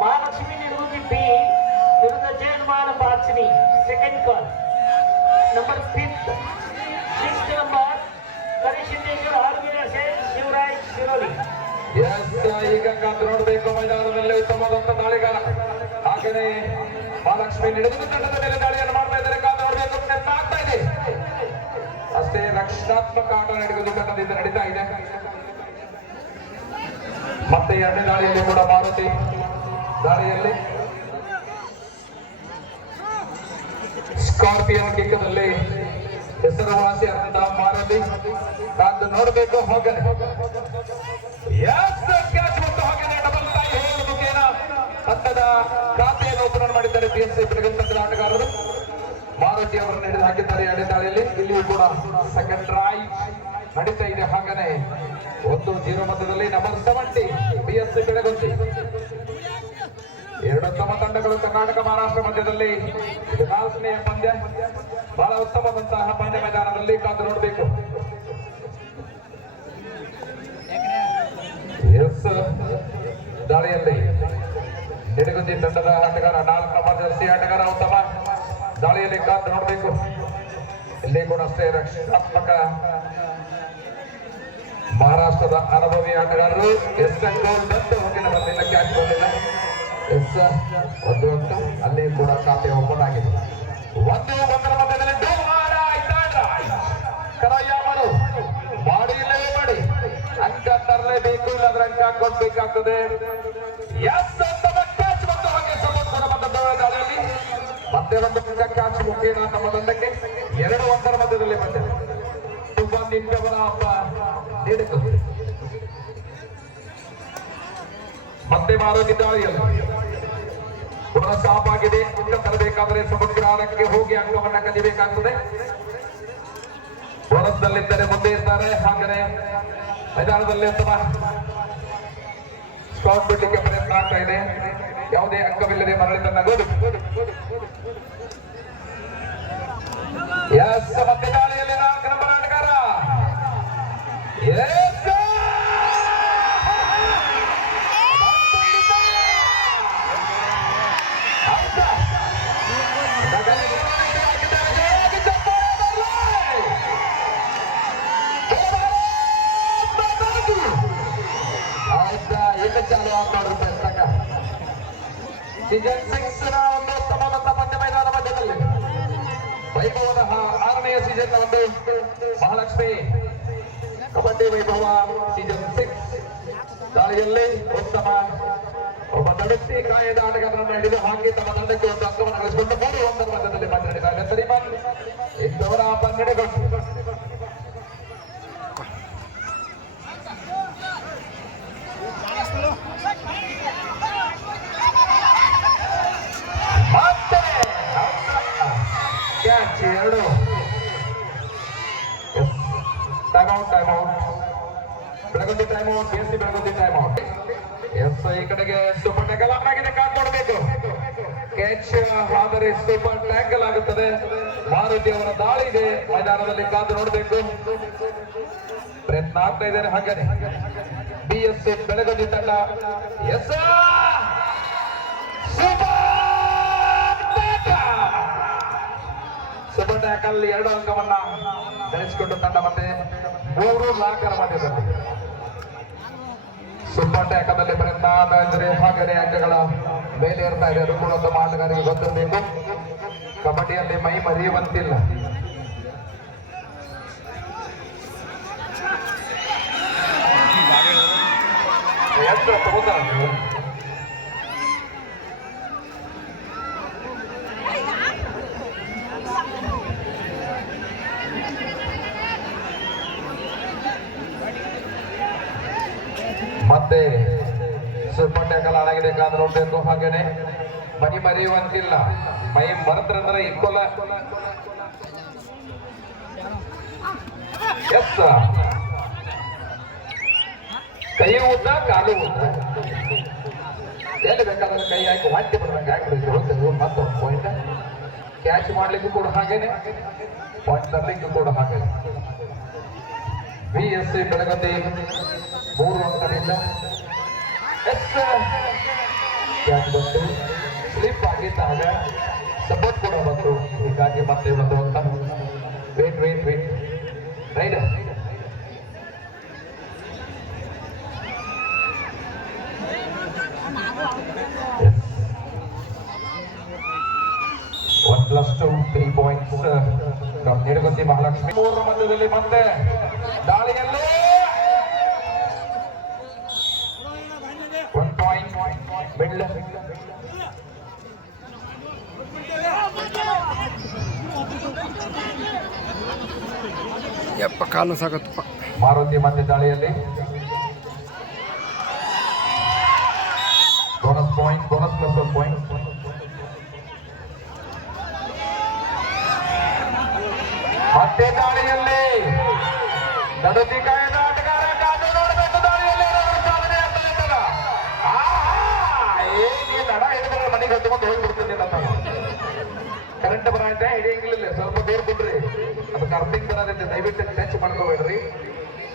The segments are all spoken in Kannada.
महालक्ष्मी निर्गुंदी बी विरुद्ध जयमान बाचनी second call number 5 6th number करिशिंदेश्वर हारवीर से शिवराय शिरोली ಈಗ ನೋಡಬೇಕು ಮೈದಾನದಲ್ಲಿ ಉತ್ತಮವಾದಂತ ದಾಳಿಗಾರ ಹಾಗೆಯೇ ಮಹಾಲಕ್ಷ್ಮಿ ನಿಡುವುದು ತಂಡದ ಮೇಲೆ ದಾಳಿಯನ್ನು ಮಾಡ್ತಾ ಇದ್ದಾರೆ. ಕಾದು ನೋಡಬೇಕು ಪ್ರಯತ್ನ ಆಗ್ತಾ ಇದೆ ಅಷ್ಟೇ ರಕ್ಷಣಾತ್ಮಕ ಆಟ ನಡೆಯುವುದು ತಂಡದಿಂದ ನಡೀತಾ ಇದೆ. ಮತ್ತೆ ಎರಡನೇ ದಾಳಿಯಲ್ಲಿ ಕೂಡ ಮಾರುತಿ ದಾಳಿಯಲ್ಲಿ ಸ್ಕಾರ್ಪಿಯನ್ ಕಿಕ್ಕದಲ್ಲಿ ಹೆಸರುವಾಸಿಯಾದಂತಹ ಮಾರುತಿ ಕಾದು ನೋಡಬೇಕು. ಹೋಗನೆ ಕ್ಯಾಚ್ ಮತ್ತು ಹಾಗೆ ಡಬಲ್ ಟೈ ಹೋಗುವ ಮುಖೇನ ತಂಡದ ಖಾತೆಯನ್ನು ಓಪನ್ ಮಾಡಿದ್ದಾರೆ ಬಿಎಸ್ಸಿ ಬೆಳಗಾವಿ ತಂಡದ ಆಟಗಾರರು. ಮಾರುತಿ ಅವರನ್ನು ಹಿಡಿದು ಹಾಕಿದ್ದಾರೆ ಎರಡನೇ ದಾಳಿಯಲ್ಲಿ. ಇಲ್ಲಿಯೂ ಕೂಡ ಸೆಕೆಂಡ್ ಟ್ರೈ ನಡೀತಾ ಇದೆ. ಹಾಗನೆ 1-0 ಮಧ್ಯದಲ್ಲಿ ನಂಬರ್ 70 ಬಿಎಸ್ಸಿ ಬೆಳಗುಂದಿ. ಎರಡು ಉತ್ತಮ ತಂಡಗಳು ಕರ್ನಾಟಕ ಮಹಾರಾಷ್ಟ್ರ ಮಧ್ಯದಲ್ಲಿ ಇದು 4ನೇ ಪಂದ್ಯ. ಬಹಳ ಉತ್ತಮವಾದಂತಹ ಪಂದ್ಯ ಮೈದಾನದಲ್ಲಿ ಕಾದು ನೋಡಬೇಕು. ದಾಳಿಯಲ್ಲಿ ನಿಡಗುಂದಿ ತಂಡದ ಆಟಗಾರ 4 ನಂಬರ್ ಜರ್ಸಿ ಆಟಗಾರ ಉತ್ತಮ ದಾಳಿಯಲ್ಲಿ ಕಾದು ನೋಡಬೇಕು. ಇಲ್ಲಿ ಕೂಡ ಅಷ್ಟೇ ರಕ್ಷಣಾತ್ಮಕ ಮಹಾರಾಷ್ಟ್ರದ ಅನುಭವಿ ಆಟಗಾರರು ಗೋಲ್ ಬಂದು ಹೋಗಿನ ಬಂದಿಲ್ಲ, ಕ್ಯಾಚ್ ಬಂದಿಲ್ಲ. ಒಂದು ಅಂಕ ಅಲ್ಲಿ ಕೂಡ ಖಾತೆ ಓಪನ್ ಆಗಿದೆ. 1-1 ಮಧ್ಯದಲ್ಲಿ ಕರಯ್ಯಮ್ಮರು ಮಾಡಿ ಇಲ್ಲವೇ ಮಾಡಿ ಅಂಕ ತರಲೇಬೇಕು, ಇಲ್ಲಾಂದ್ರೆ ಅಂಕ ಕೊಡ್ಬೇಕಾಗ್ತದೆ. ಕ್ಯಾಚ್ ಮತ್ತು ಹಾಗೆ ಸಮರ್ಪಣ ದಾಳಿಯಲ್ಲಿ ಮತ್ತೆ ಒಂದು ಕ್ಯಾಚ್ ಮುಖೇನ ನಮ್ಮ ತಂಡಕ್ಕೆ 2-1 ಮಧ್ಯದಲ್ಲಿ ಬಂದಿದೆ. ತುಂಬಾ ನಿಂತವರ ಹಬ್ಬ ನೀಡುತ್ತದೆ. ಮತ್ತೆ ಮಾರುತಿ ದಾಳಿಯಲ್ಲಿ ಪುನಃ ಸ್ಟಾಪ್ ಆಗಿದೆ. ಅಂಕ ತರಬೇಕಾದ್ರೆ ಸಮಗ್ರ ಆರಕ್ಕೆ ಹೋಗಿ ಅಂಕವನ್ನ ಕದಿಬೇಕಾಗ್ತದೆ. ಹೊರದಲ್ಲಿದ್ದರೆ ಮುಂದೆ ಇರ್ತಾರೆ. ಹಾಗೆಯೇ ಮೈದಾನದಲ್ಲಿ ಉತ್ತಮ ಸ್ಟಾಪ್ ಬಿಡ್ಲಿಕ್ಕೆ ಪ್ರಯತ್ನ ಆಗ್ತಾ ಇದೆ. ಯಾವುದೇ ಅಂಕವಿಲ್ಲದೆ ಮರಳಿ ತನ್ನ ಗೋಲು. ಮತ್ತೆ ದಾಳಿಯಲ್ಲಿ 4 ನಂಬರ್ ಆಟಗಾರ ಸೀಸನ್ 6 ನ ಒಂದು ಉತ್ತಮವಾದ ಪಂದ್ಯ ಮೈದಾನ ಮಧ್ಯದಲ್ಲಿ ವೈಭವದ 6ನೇ ಸೀಸನ್ ಒಂದು ಮಹಾಲಕ್ಷ್ಮಿ ಕಬಡ್ಡಿ ವೈಭವ ಸೀಸನ್ 6 ದಾಳಿಯಲ್ಲಿ ಉತ್ತಮ ಒಬ್ಬ ನಡುತ್ತಿ ಕಾಯದ ಆಟಗಾರರನ್ನು ಹಿಡಿದು ಹಾಕಿ ತಮ್ಮ ತಂಡಕ್ಕೆ ಒಂದು ಅಂಕವನ್ನು ಗಳಿಸಿಕೊಂಡು 3-1 ಮಧ್ಯದಲ್ಲಿ ಪಂದ್ಯ ನಡೆದಿದ್ದಾರೆ. ಸರಿಮನ್ ಇಂಥವರ ಪನ್ನಡೆಗಳು catch 2 time out Belagundi time out BSC Belagundi time out. ಈ ಕಡೆಗೆ ಸೂಪರ್ ಟ್ಯಾಕಲ್ ಆಗಿದೆ. ಕಾದು ನೋಡಬೇಕು. ಕ್ಯಾಚ್ ಆದರೆ ಸೂಪರ್ ಟ್ಯಾಕಲ್ ಆಗುತ್ತದೆ. ಮಾರುತಿ ಅವರ ದಾಳಿ ಇದೆ ಮೈದಾನದಲ್ಲಿ, ಕಾದು ನೋಡಬೇಕು. ಪ್ರಯತ್ನ ಆಗ್ತಾ ಇದ್ದಾರೆ. ಹಾಗೇನೆ ಬಿಎಸ್ಸಿ ಬೆಳಗುಂದಿ ತಂಡ ಸೂಪರ್ ಟ್ಯಾಕಲ್ 2 ಅಂಕವನ್ನ ಗಳಿಸಿಕೊಂಡು ತಂಡ ಮತ್ತೆ 3 ಲಾಕರ್ ಮಾಡಿದ್ದಾರೆ. ಸೂಪರ್ ಟ್ಯಾಕಲ್ನಲ್ಲಿ ಪ್ರಯತ್ನ ಆಗ್ತಾ ಇದ್ರೆ ಹಾಗೆಯೇ ಅಂಕಗಳ ಮೇಲೆ ಇರ್ತಾ ಇದೆ. ಅದು ಕೂಡ ತಮ್ಮ ಆಟಗಾರರಿಗೆ ಗೊತ್ತಿರಬೇಕು. ಕಬಡ್ಡಿಯಲ್ಲಿ ಮೈ ಮರೆಯುವಂತಿಲ್ಲ. ಮತ್ತೆ ಸೂಪರ್ ಟ್ಯಾಕಲ್ ಆಗಿದೆ. ಕಾದು ನೋಡ್ಬೇಕು. ಹಾಗೇನೆ ಮೈ ಮರೆಯುವಂತಿಲ್ಲ. ಮೈ ಮರೆತ್ರಂದ್ರೆ ಇಕ್ಕೋಲ. ಕೈ ಉದ್ದ ಕಾಲು ಉದ್ದ ಎಲ್ಲಿ ಬೇಕಾದ್ರೆ ಕೈ ಹಾಕಿ ವಾಟ್ಟಿ ಬರ್ದಂಗೆ ಹಾಕಿಬಿಟ್ಟು ಹೋಗ್ತದೆ. ಮತ್ತೊಂದು ಪಾಯಿಂಟ್ ಕ್ಯಾಚ್ ಮಾಡ್ಲಿಕ್ಕೂ ಕೂಡ ಹಾಗೇನೆ, ಪಾಯಿಂಟ್ ತರಲಿಕ್ಕೂ ಕೂಡ ಹಾಗೇನೆ. ಬಿಎಸ್ಸಿ ಬೆಳಗುಂದಿ 3 ಅಂಕದಿಂದ ಕ್ಯಾಚ್ ಬಂತು, ಸ್ಲಿಪ್ ಆಗಿದ್ದಾಗ ಸಪೋರ್ಟ್ ಕೂಡ ಬಂತು, ಹೀಗಾಗಿ ಮತ್ತೆ ಒಂದು ಅಂಕ. Wait right. +2 3 points from Nidagundi Mahalakshmi. ಮೂರರ ಮಧ್ಯದಲ್ಲಿ ಮತ್ತೆ ದಾಳಿಯಲ್ಲಿ 1 point ಮಿಡ್ಲ್. ಯಪ್ಪ ಕಾಲು ಸಾಕತ್ತಪ್ಪ. ಮಾರುತಿ ಮತ್ತೆ ದಾಳಿಯಲ್ಲಿ ಬೋನಸ್ +1 ಪಾಯಿಂಟ್. ಮತ್ತೆ ದಾಳಿಯಲ್ಲಿ ನಡುತಿ ಕಾಯದ ಆಟಗಾರ ಕಾದು ನೋಡಬೇಕು. ದಾಳಿಯಲ್ಲಿ ಸಾಧನೆ ಅಂತ ನಡ ಹಿಡಿದ್ರೆ ಮನೆಗೆ ಹತ್ಕೊಂಡು ಹೋಗ್ಬಿಡ್ತೀನಿ ನಮ್ಮ ಕರೆಂಟ್ ಬರೈತೆ ಹಿಡಿಯಂಗಿಲ್ಲ. ಸ್ವಲ್ಪ ದೂರ ಕೊಡ್ರಿ, ಅದಕ್ಕೆ ಅರ್ಧಿಂಗ್ ಬರೋದೈತೆ. ದಯವಿಟ್ಟು ಟಚ್ ಮಾಡ್ಕೋಬೇಡ್ರಿ,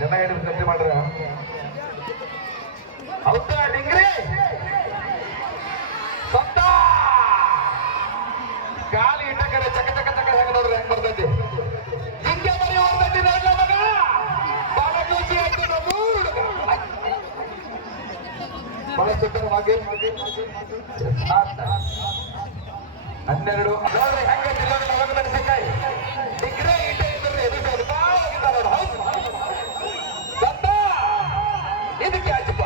ಜನ ಹಿಡಿದು ಟಚ್ ಮಾಡ್ರ. ಹೌದಾ ಡಿಂಗ್ರಿ ಸತ್ತ ಕಾಲಿ ಇಟ್ಟಕರೆ ಚಕ ಹೆಂಗ ನೋಡ್ರಿ ಹೆಂಗ್ ಬರ್ತೈತಿ. ಹಿಂಗೆ ಬರೀ ಹೋಗ್ತೈತಿ ನೋಡ್ಲ ಮಗ. ಬಹಳ ಖುಷಿ ಆಯ್ತು ನಮ್ಮ ಹುಡುಗ. ಬಹಳ ಸುಂದರವಾಗಿ 12 ನೋಡ್ರಿ ಹೆಂಗೆ ಮೆಣಸಿನಕಾಯಿ ಡಿಗ್ರಿ ಇಟ್ಟೆ ಇದ್ರಿ ಸತ್ತ. ಇದಕ್ಕೆ ಆಯ್ತಪ್ಪ.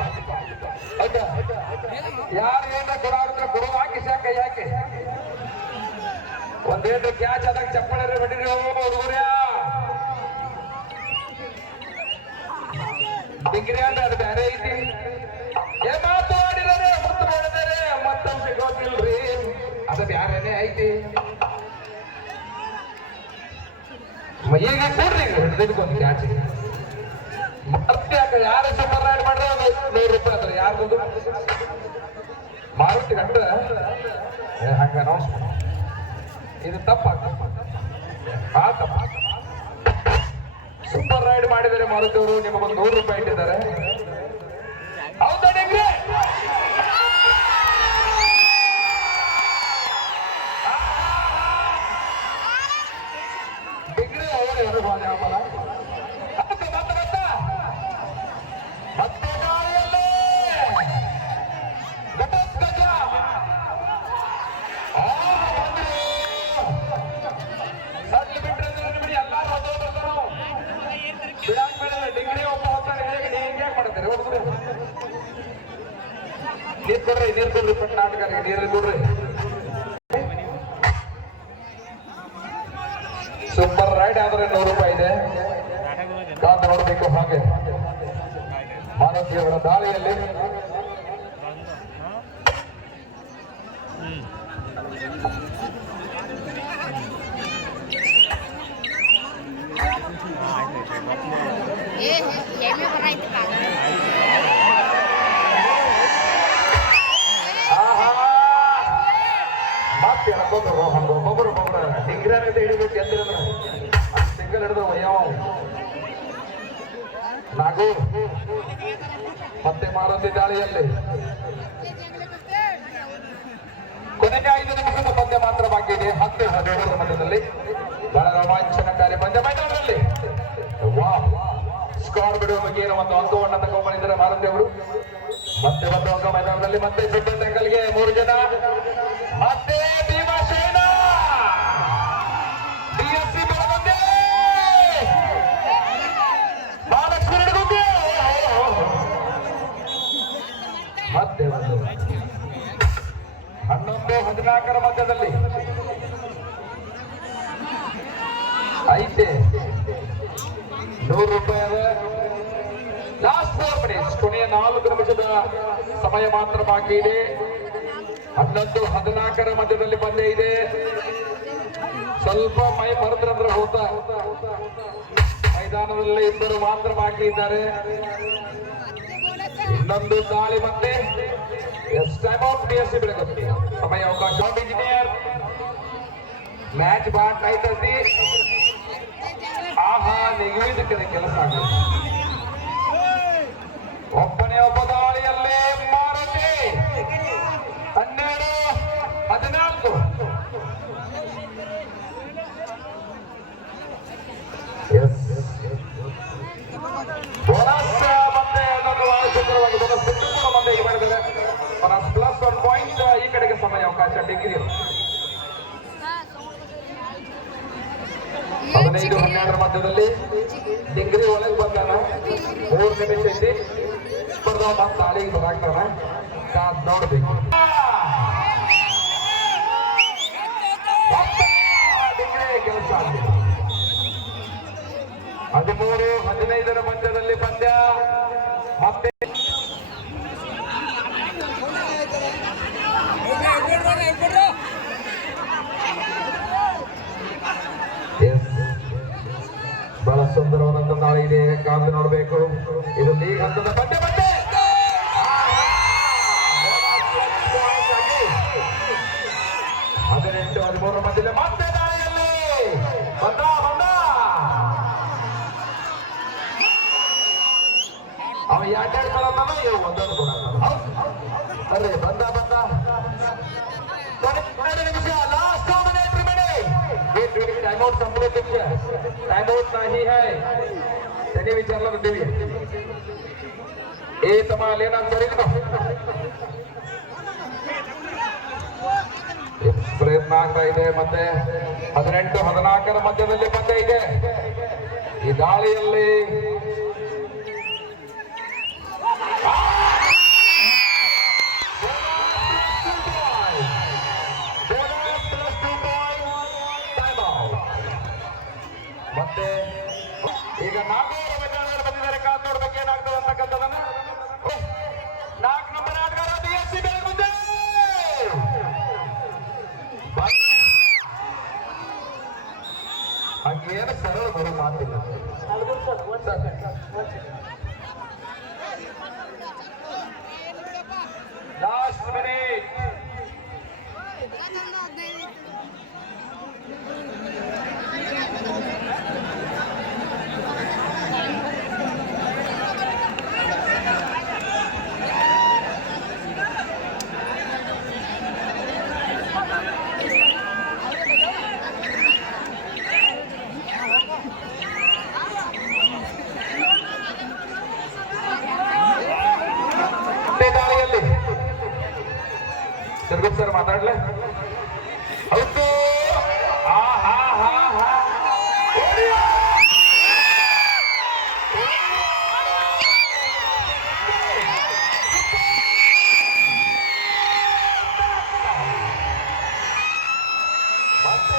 ಹೌದಾ ಯಾರು ಏನ ಕೊಡಾಡಿದ್ರೆ ಕೊಡೋ ಹಾಕಿ ಸಾಕ ಯಾಕೆ ಒಂದೇಟು ಕ್ಯಾಚ್ ಆದಾಗ ಚಪ್ಪಳೆ ಬಿಟ್ಟಿರಿ ಹುಡುಗರ್ಯಾ. ಡಿಗ್ರಿ ಅಂದ್ರೆ ಅದು ಬೇರೆ ಐತಿ. ಮಾತು ಆಡಿದರೆ ಮುತ್ತು ಮಾಡಿದರೆ ಮತ್ತೊಂದು ಸಿಗೋದಿಲ್ರಿ, ಅದು ಬ್ಯಾರೇನೆ ಐತಿ. ಈಗ ಕೊಡ್ರಿ ಹಿಡಿದಿಡ್ಕೊಂಡು ಕ್ಯಾಚ್. ಮತ್ತೆ ಯಾರು ಸೂಪರ್ ರೈಡ್ ಮಾಡ್ರೆ ₹100 ಅದ್ರ ಯಾರ್ದು ಮಾರುತಿ ಗಂಡ ಹಂಗ ಅನೌನ್ಸ್ ಇದು ತಪ್ಪಾಗ್ತಪ್ಪ. ಸೂಪರ್ ರೈಡ್ ಮಾಡಿದರೆ ಮಾರುತಿಯವರು ನಿಮಗೊಂದು ₹100 ಇಟ್ಟಿದ್ದಾರೆ. ಹೌದಾ ಡಿಗ್ರಿ? ಡಿಗ್ರಿ ಅವರು ಯಾರು ಆಮಲ ಮತ್ತೆ ಗಾಳಿಯಲ್ಲೇ ಗಜ ಸಡ್ಲು ಬಿಟ್ರೆ ಬಿಡಿ ಎಲ್ಲಾರು ಓದೋದು ಬಿಡಾಕ್ ಬೇಡ. ಡಿಗ್ರಿ ಒಬ್ಬ ಹೋಗ್ತಾನೆ, ಹಿಂಗೆ ಮಾಡ್ತಾರೆ ಹುಡುಗರು. ನೀರು ಕೊಡ್ರಿ ಪಟ್ನಾಟಕರಿಗೆ ನೀರು ಕೊಡ್ರಿ. ಸೂಪರ್ ರೈಡ್ ಆದ್ರೆ ₹100 ಇದೆ. ಕಾದು ನೋಡ್ಬೇಕು. ಹಾಗೆ ಮಾನಸಿಯವರ ದಾಳಿಯಲ್ಲಿ ಮತ್ತೆ ಒಬ್ಬೊಬ್ಬರು ಡಿಗ್ರಿ ಹಿಡಿಬೇಕು ಎಂದ್ರೆ ಸಿಂಗಲ್ ಹಿಡಿದ್ರೆ ವಯ್ಯವ ನಾಗು. ಮತ್ತೆ ಮಾರುತಿ ದಾಳಿಯಲ್ಲಿ ಕೊನೆಗೆ 5 ನಿಮಿಷದ ಪಂದ್ಯ ಮಾತ್ರ ಬಾಕಿ ಇದೆ. 10-17 ಮಧ್ಯದಲ್ಲಿ ಬಹಳ ರೋಮಾಂಚನಕಾರಿ ಪಂದ್ಯ ಮೈದಾನದಲ್ಲಿ. ಸ್ಕೋರ್ ಬಿಡುವ ಬಗ್ಗೆ ಒಂದು ಅಂಕವನ್ನು ತಗೊಂಡ್ಬಂದಿದ್ದಾರೆ ಮಾರುತಿ ಅವರು. ಮತ್ತೆ ಒಂದು ಅಂಕ ಮೈದಾನದಲ್ಲಿ. ಮತ್ತೆ ಸಿಬ್ಬಂದಿ ಅಂಕಲ್ಗೆ 3 ಜನ. ಮತ್ತೆ ಭೀಮಸೇನ DSC ಬೆಳಗುಂದಿ ಮಹಾಲಕ್ಷ್ಮಿ ನಿಡಗುಂದಿ. ಮತ್ತೆ 11-14 ಮಧ್ಯದಲ್ಲಿ ಐತೆ ₹100. ಲಾಸ್ಟ್ 4 ಮಿನಿಟ್ಸ್, ಕೊನೆಯ 4 ನಿಮಿಷದ ಸಮಯ ಮಾತ್ರ ಬಾಕಿ ಇದೆ. 11-14 ಮಧ್ಯದಲ್ಲಿ ಪಂದ್ಯ ಇದೆ. ಸ್ವಲ್ಪ ಮೈ ಮರೆದ್ರಂದ್ರೆ ಹೋತ. ಮೈದಾನದಲ್ಲಿ 2 ಮಾತ್ರ ಬಾಕಿ ಇದ್ದಾರೆ. ಇನ್ನೊಂದು ದಾಳಿ ಮತ್ತೆ ಟೈಮ್ ಔಟ್ DSC ಬೆಳಗುಂದಿ. ಸಮಯ ಅವಕಾಶ. ಇಂಜಿನಿಯರ್ ಮ್ಯಾಚ್ ಬಾಟ್ ಐತತಿ. ಆಹಾ ನಿಗದಿತ ಕೆಲಸ ಆಗುತ್ತೆ. ಒಬ್ಬನೇ ಒಬ್ಬ ದಾಳಿಯಲ್ಲೇ ಮಾರ ಕಡೆಗೆ ಸಮಯ ಅವಕಾಶ ಡಿಗ್ರಿ 15-12 ಮಧ್ಯದಲ್ಲಿ ಡಿಗ್ರಿ ಒಳಗೆ ಬಂದಾನ 3 ನಿಮಿಷ ಐತಿ ಸ್ಪರ್ಧಾ ಮತ್ತೆ ತಾಳಿಗೆ ಬರಾಕ್ತಾನ ಕಾದ್ ನೋಡ್ಬೇಕು ಡಿಗ್ರಿ ಕೆಲಸ 13-15 ಮಧ್ಯದಲ್ಲಿ ಪಂದ್ಯ ಮತ್ತೆ ಬಹಳ ಸುಂದರವಾದಂತ ನಾಳೆ ಇದೆ ಕಾದು ನೋಡಬೇಕು ಇದು ಲೀಗ್ ಹಂತದ ಪಂದ್ಯ 18-13 ಮಧ್ಯದಲ್ಲಿ ಮತ್ತೆ ದಾಳಿಯಲ್ಲಿ ಬಂದ ಅವ 2 ಸಲ ಅಂತಾನ ಇವು ಒಂದೊಂದು ಕೂಡ ಬರ್ರಿ ಬಂದ 2 ನಿಮಿಷ last minute remaining time out संपले टाइम आउट नाही है त्याने विचारलं देवी ए तमा लेना करेल का ಪ್ರಯತ್ನ ಆಗ್ತಾ ಇದೆ ಮತ್ತೆ 18-14 ಮಧ್ಯದಲ್ಲಿ ಪಂದ್ಯ ಇದೆ ಈ ದಾಳಿಯಲ್ಲಿ ಮತ್ತೆ ಈಗ 4 ಮೈದಾನಗಳು ಬಂದಿದ್ದಾರೆ ಕಾದು ನೋಡ್ಬೇಕು ಏನಾಗ್ತದೆ ಅಂತಕ್ಕಂಥದನ್ನ 4 ನಂಬರ್ ಆಟಗಾರ BSC ಬೆಳಗುಂದೆ ಹಂಗೇನು ಸರಳ ಬರೋ ಮಾತಿಲ್ಲ ಲಾಸ್ಟ್ ಮಿನಿಟ್ ದಾಳಿಯಲ್ಲಿ ತಿರುಗುಪ್ ಸರ್ ಮಾತಾಡ್ಲೆ ಹೌದು ಮತ್ತೆ